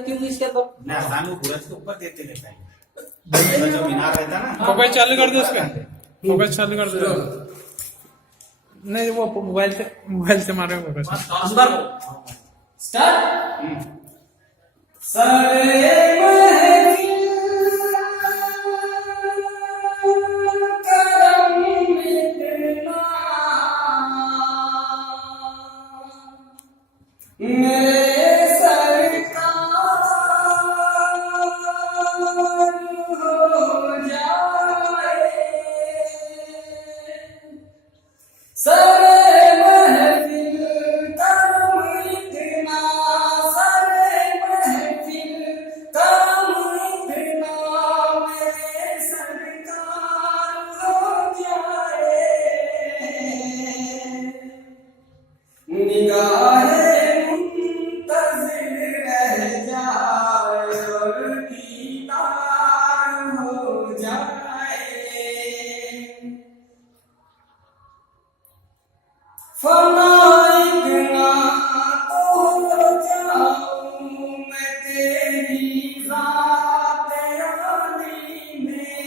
क्यों इसके तो ना सानू सूरज के ऊपर देते रहता है जो मीनार रहता ना। फोकस चालू कर दो उसका, फोकस चालू कर दो। नहीं वो मोबाइल से मारे फोकस। Number start. सारे मेरे सरकार हो जाए, सारे महफिल करम इतना, सारे महफिल करम इतना, मेरे सरकार हो जाए। निगाहे फनाइना तो हो जाऊं मैं तेरी ज़ात आली में,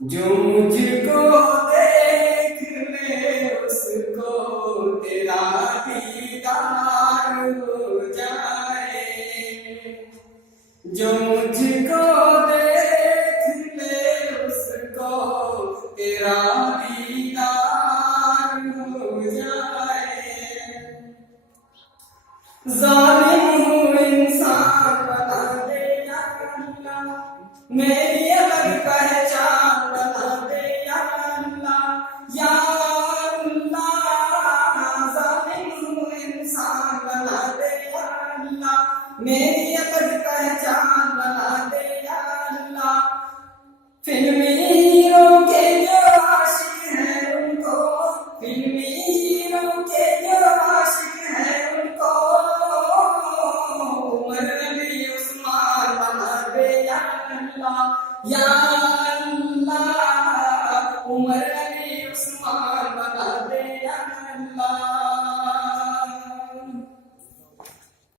जो मुझको देख ले उसको तेरा दीदार हो जाए, जो मुझको देख ले उसको तेरा दीदार हो जाए। जालिम हूँ इंसान बना दे या अल्लाह, मेरी अलग पहचान बना दे या अल्लाह, या अल्लाह। जालिम हूँ इंसान बना दे या अल्लाह, मेरी अलग पहचान बना दे या अल्लाह। फिल्मी हीरो के जो आशिक हैं उनको, फिल्मी हीरो के जो आशिक हैं उनको, उमर अली उस्मान बना दे या अल्लाह, या